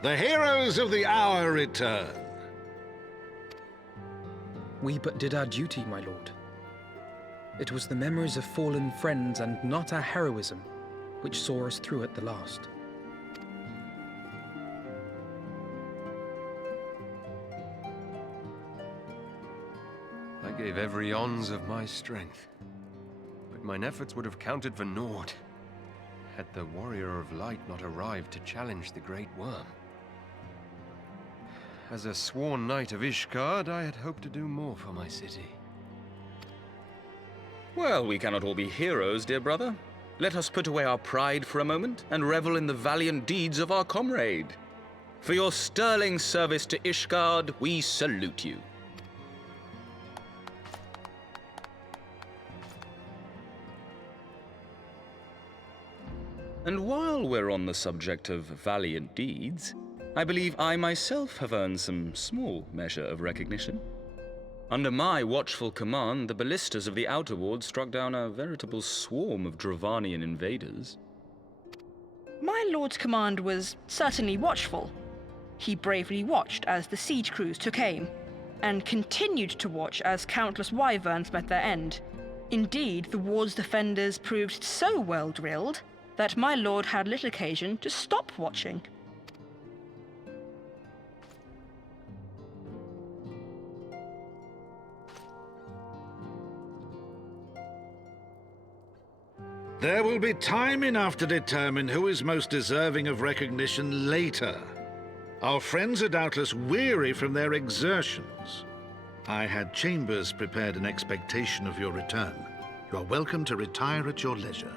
The heroes of the hour return. We but did our duty, my lord. It was the memories of fallen friends and not our heroism which saw us through at the last. I gave every ounce of my strength, but mine efforts would have counted for naught had the Warrior of Light not arrived to challenge the Great Worm. As a sworn knight of Ishgard, I had hoped to do more for my city. Well, we cannot all be heroes, dear brother. Let us put away our pride for a moment and revel in the valiant deeds of our comrade. For your sterling service to Ishgard, we salute you. And while we're on the subject of valiant deeds, I believe I myself have earned some small measure of recognition. Under my watchful command, the ballistas of the Outer Ward struck down a veritable swarm of Dravanian invaders. My lord's command was certainly watchful. He bravely watched as the siege crews took aim, and continued to watch as countless wyverns met their end. Indeed, the ward's defenders proved so well drilled that my lord had little occasion to stop watching. There will be time enough to determine who is most deserving of recognition later. Our friends are doubtless weary from their exertions. I had chambers prepared in expectation of your return. You are welcome to retire at your leisure.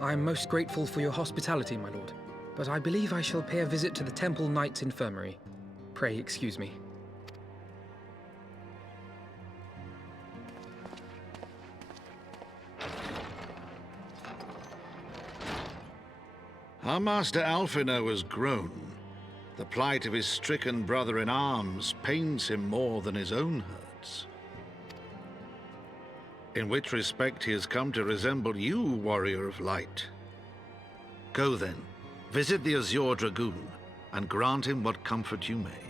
I am most grateful for your hospitality, my lord, but I believe I shall pay a visit to the Temple Knight's Infirmary. Pray excuse me. Our master Alphinaud has grown. The plight of his stricken brother-in-arms pains him more than his own hurts. In which respect he has come to resemble you, Warrior of Light. Go then, visit the Azure Dragoon, and grant him what comfort you may.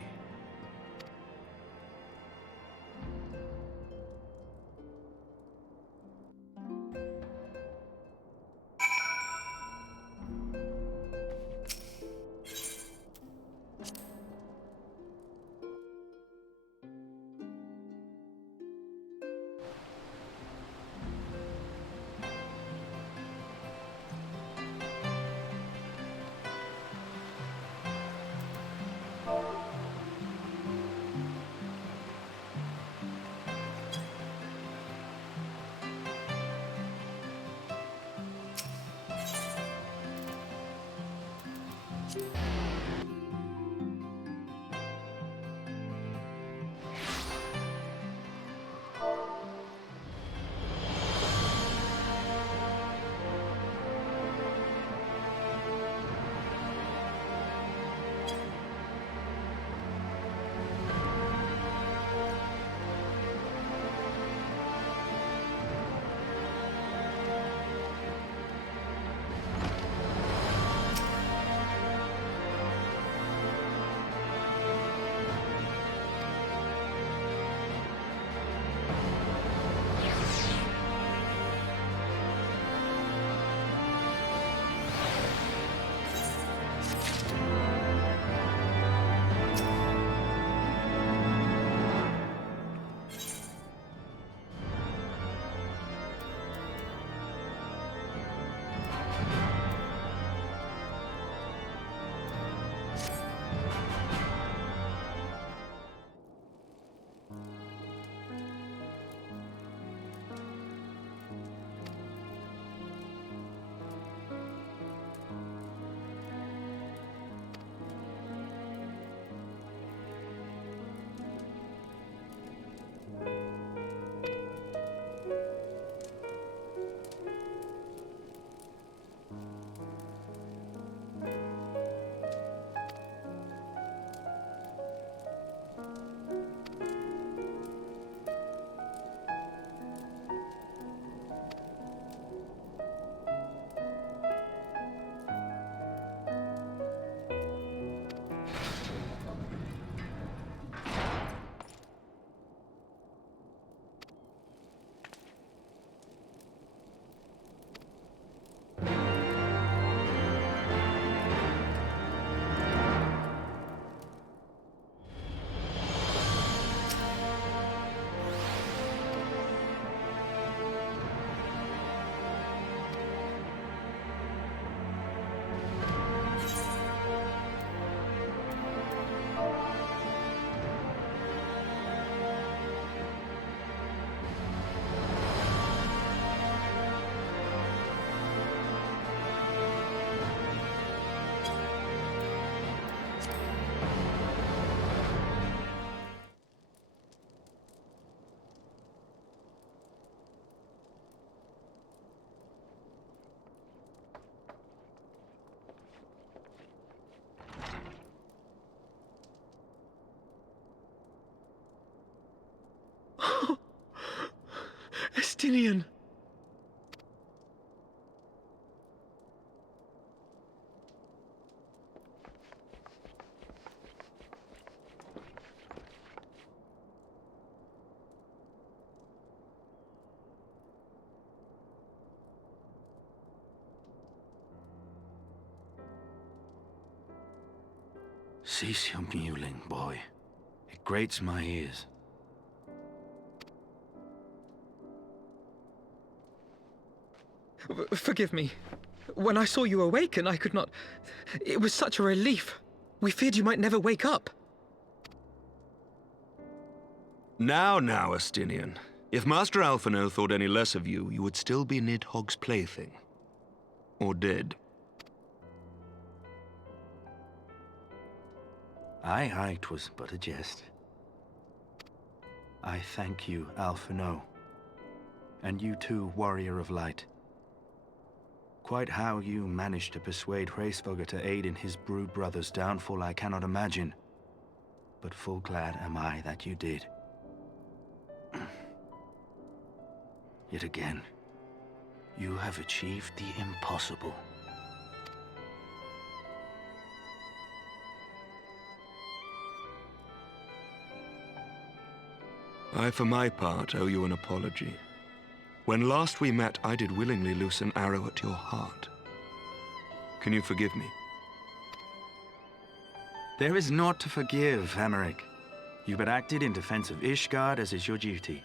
Astinian! Cease your mewling, boy. It grates my ears. Forgive me. When I saw you awaken, I could not... It was such a relief. We feared you might never wake up. Now, Astinian. If Master Alphino thought any less of you, you would still be Nidhogg's plaything. Or dead. Aye, 'twas but a jest. I thank you, Alphino. And you too, Warrior of Light. Quite how you managed to persuade Hraesvelgr to aid in his brood brother's downfall I cannot imagine. But full glad am I that you did. Yet again, you have achieved the impossible. I, for my part, owe you an apology. When last we met, I did willingly loose an arrow at your heart. Can you forgive me? There is naught to forgive, Hameric. You but acted in defense of Ishgard as is your duty.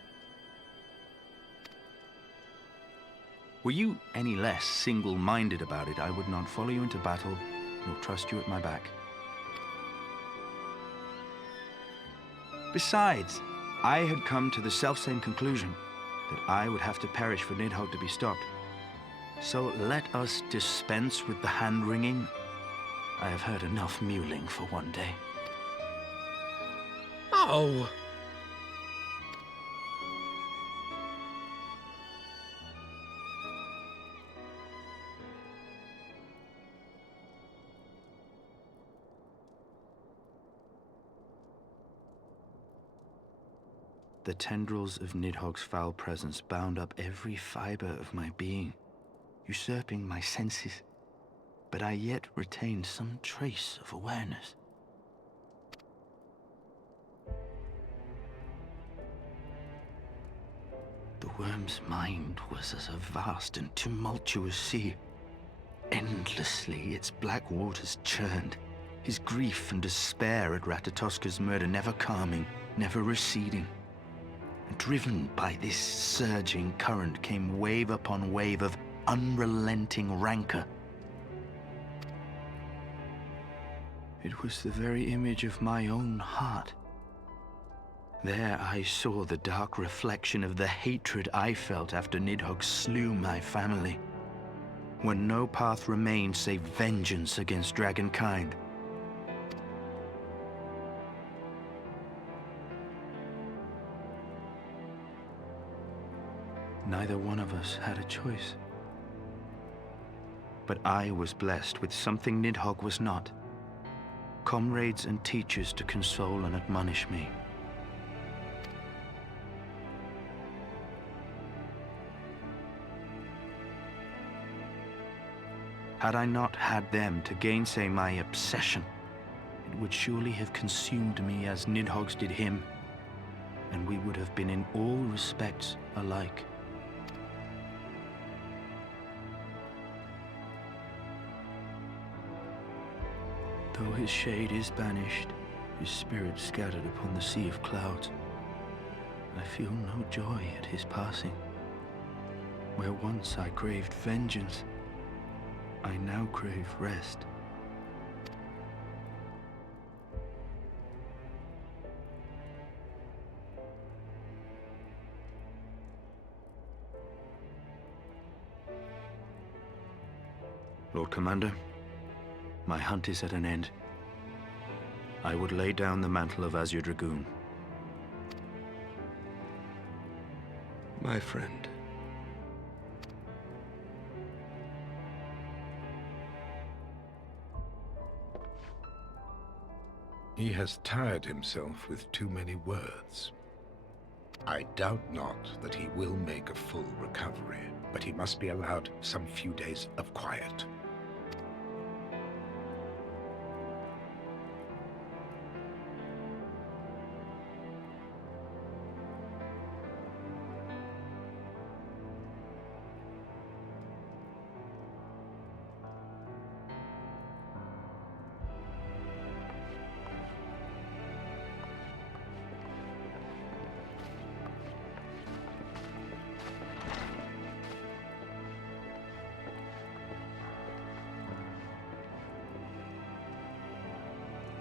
Were you any less single-minded about it, I would not follow you into battle, nor trust you at my back. Besides, I had come to the selfsame conclusion, that I would have to perish for Nidhogg to be stopped. So let us dispense with the hand-wringing. I have heard enough mewling for one day. Oh! The tendrils of Nidhogg's foul presence bound up every fiber of my being, usurping my senses, but I yet retained some trace of awareness. The worm's mind was as a vast and tumultuous sea. Endlessly its black waters churned, his grief and despair at Ratatoska's murder never calming, never receding. Driven by this surging current came wave upon wave of unrelenting rancor. It was the very image of my own heart. There I saw the dark reflection of the hatred I felt after Nidhogg slew my family, when no path remained save vengeance against dragonkind. Neither one of us had a choice. But I was blessed with something Nidhogg was not. Comrades and teachers to console and admonish me. Had I not had them to gainsay my obsession, it would surely have consumed me as Nidhogg's did him, and we would have been in all respects alike. Though his shade is banished, his spirit scattered upon the sea of clouds, I feel no joy at his passing. Where once I craved vengeance, I now crave rest. Lord Commander, my hunt is at an end. I would lay down the mantle of Azure Dragoon. My friend. He has tired himself with too many words. I doubt not that he will make a full recovery, but he must be allowed some few days of quiet.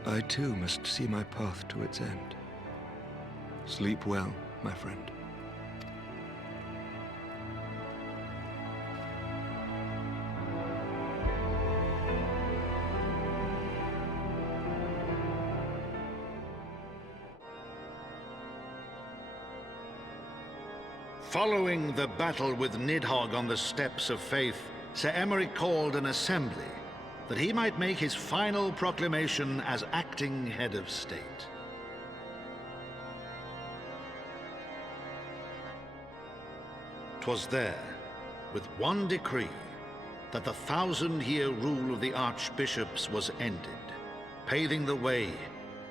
I too must see my path to its end. Sleep well, my friend. Following the battle with Nidhogg on the Steps of Faith, Sir Emeric called an assembly that he might make his final proclamation as acting head of state. "'Twas there, with one decree, that the 1,000-year rule of the archbishops was ended, paving the way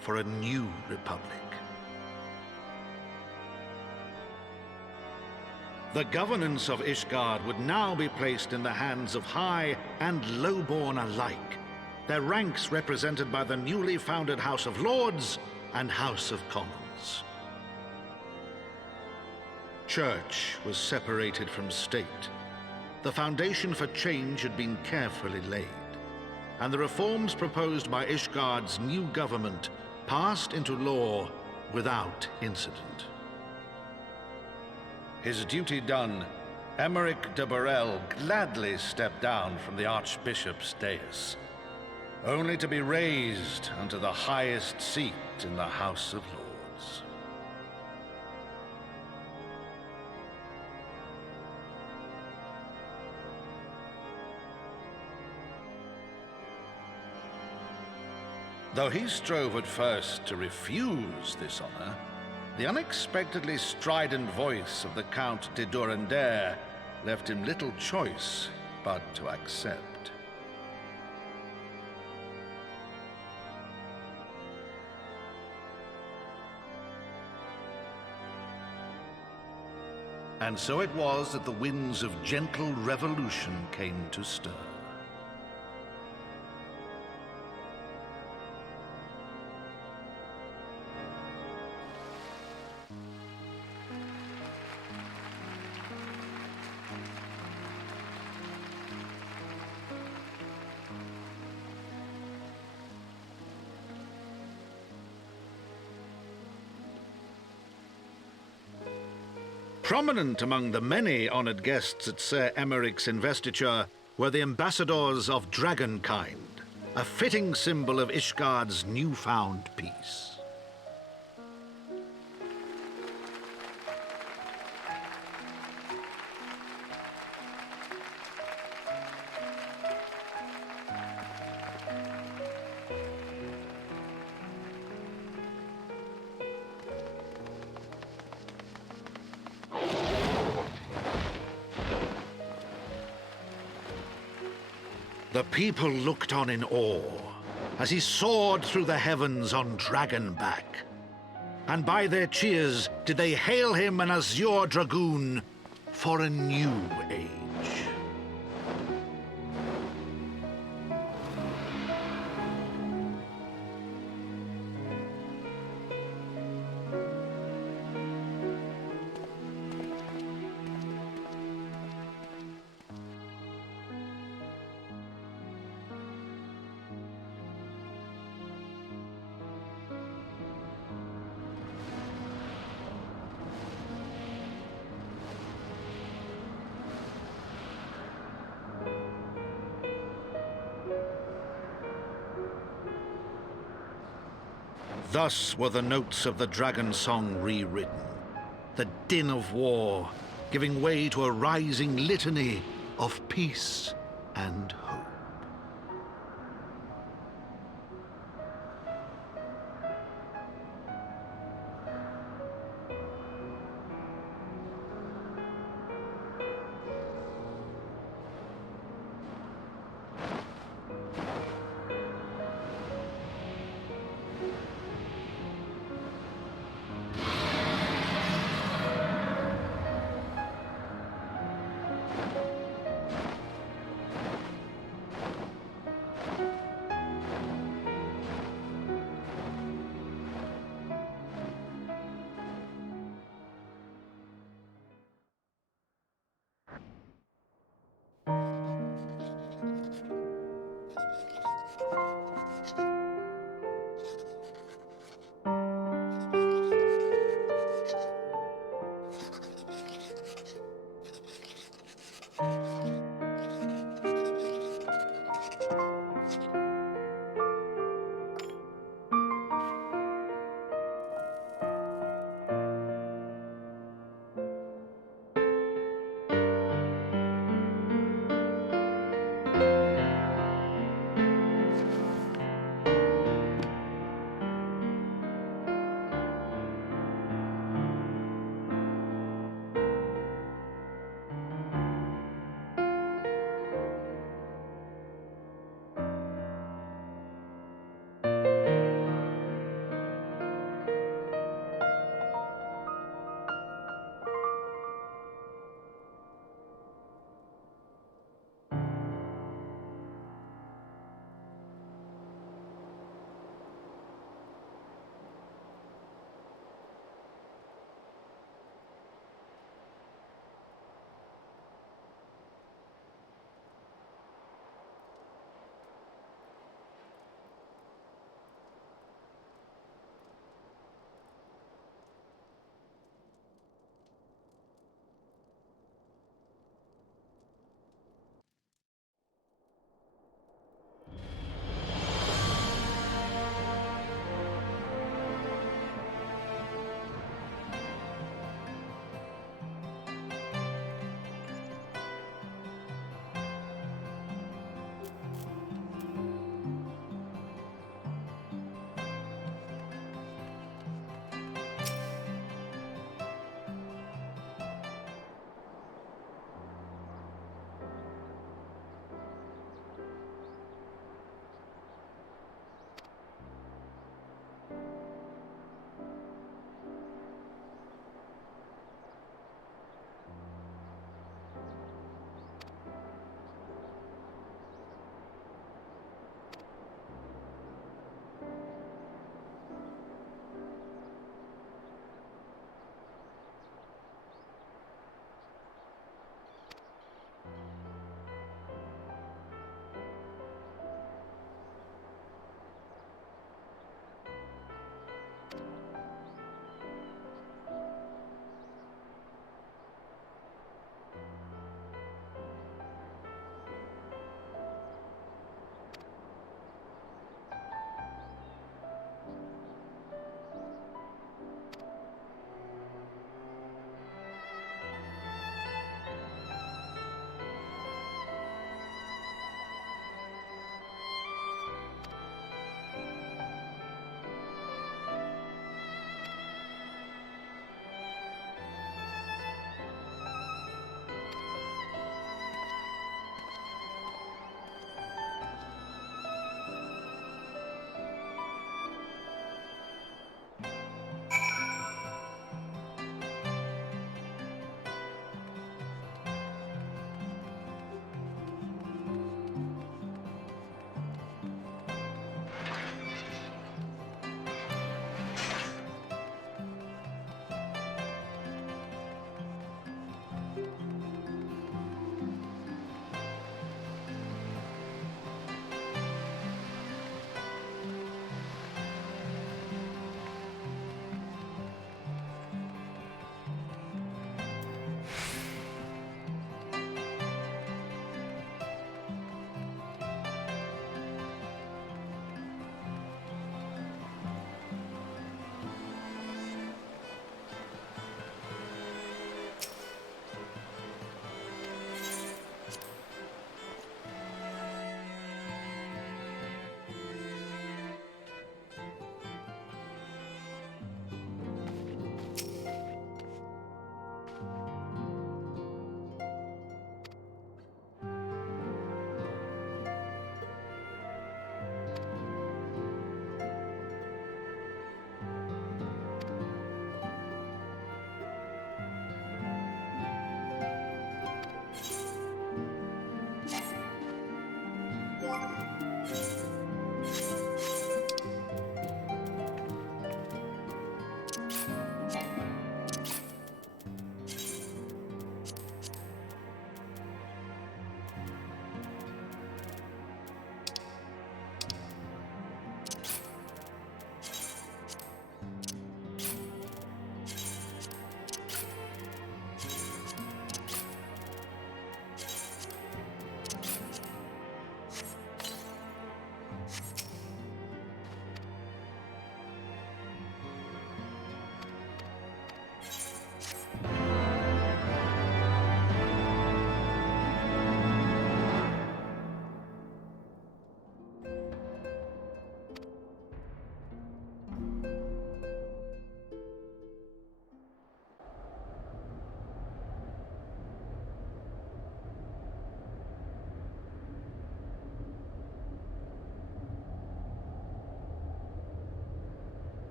for a new republic. The governance of Ishgard would now be placed in the hands of high and lowborn alike, their ranks represented by the newly founded House of Lords and House of Commons. Church was separated from state. The foundation for change had been carefully laid, and the reforms proposed by Ishgard's new government passed into law without incident. His duty done, Emeric de Burrell gladly stepped down from the Archbishop's dais, only to be raised unto the highest seat in the House of Lords. Though he strove at first to refuse this honor, the unexpectedly strident voice of the Count de Durandare left him little choice but to accept. And so it was that the winds of gentle revolution came to stir. Prominent among the many honored guests at Sir Emeric's investiture were the ambassadors of Dragonkind, a fitting symbol of Ishgard's newfound peace. The people looked on in awe as he soared through the heavens on Dragonback. And by their cheers did they hail him an azure dragoon for a new age. Thus were the notes of the dragon song rewritten, the din of war giving way to a rising litany of peace and hope.